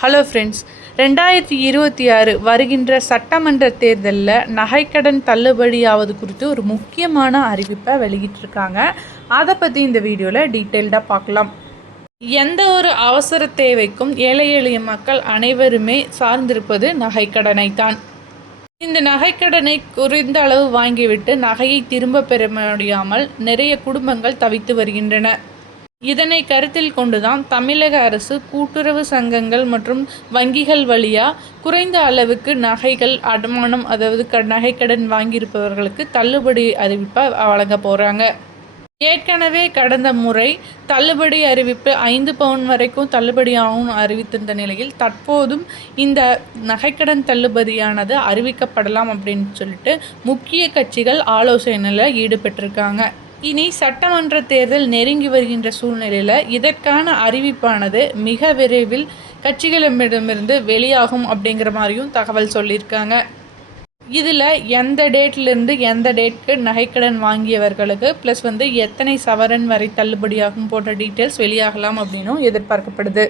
Hello friends ரெண்டாயிரத்தி இருபத்தி ஆறு வருகின்ற சட்டமன்ற தேர்தலில் நகைக்கடன் தள்ளுபடியாவது குறித்து ஒரு முக்கியமான அறிவிப்பை வெளியிட்டிருக்காங்க. அதை பற்றி இந்த வீடியோவில் டீட்டெயில்டாக பார்க்கலாம். எந்த ஒரு அவசர தேவைக்கும் ஏழை எளிய மக்கள் அனைவருமே சார்ந்திருப்பது நகைக்கடனை தான் இந்த நகைக்கடனை குறைந்த அளவு வாங்கிவிட்டு நகையை திரும்ப பெற முடியாமல் நிறைய குடும்பங்கள் தவித்து வருகின்றன. இதனை கருத்தில் கொண்டுதான் தமிழக அரசு கூட்டுறவு சங்கங்கள் மற்றும் வங்கிகள் வழியாக குறைந்த அளவுக்கு நகைகள் அடமானம் அதாவது க நகைக்கடன் வாங்கியிருப்பவர்களுக்கு தள்ளுபடி அறிவிப்பை வழங்க போகிறாங்க ஏற்கனவே கடந்த முறை தள்ளுபடி அறிவிப்பு ஐந்து பவுன் வரைக்கும் தள்ளுபடியாகும் அறிவித்திருந்த நிலையில் தற்போதும் இந்த நகைக்கடன் தள்ளுபடியானது அறிவிக்கப்படலாம் அப்படின்னு சொல்லிட்டு முக்கிய கட்சிகள் ஆலோசனையில் ஈடுபட்டிருக்காங்க. இனி சட்டமன்ற தேர்தல் நெருங்கி வருகின்ற சூழ்நிலையில் இதற்கான அறிவிப்பானது மிக விரைவில் கட்சிகளிடமிருந்து வெளியாகும் அப்படிங்கிற மாதிரியும் தகவல் சொல்லியிருக்காங்க. இதில் எந்த டேட்லேருந்து எந்த டேட்க்கு நகைக்கடன் வாங்கியவர்களுக்கு ப்ளஸ் வந்து எத்தனை சவரன் வரை தள்ளுபடியாகும் போன்ற டீட்டெயில்ஸ் வெளியாகலாம் அப்படின்னும் எதிர்பார்க்கப்படுது.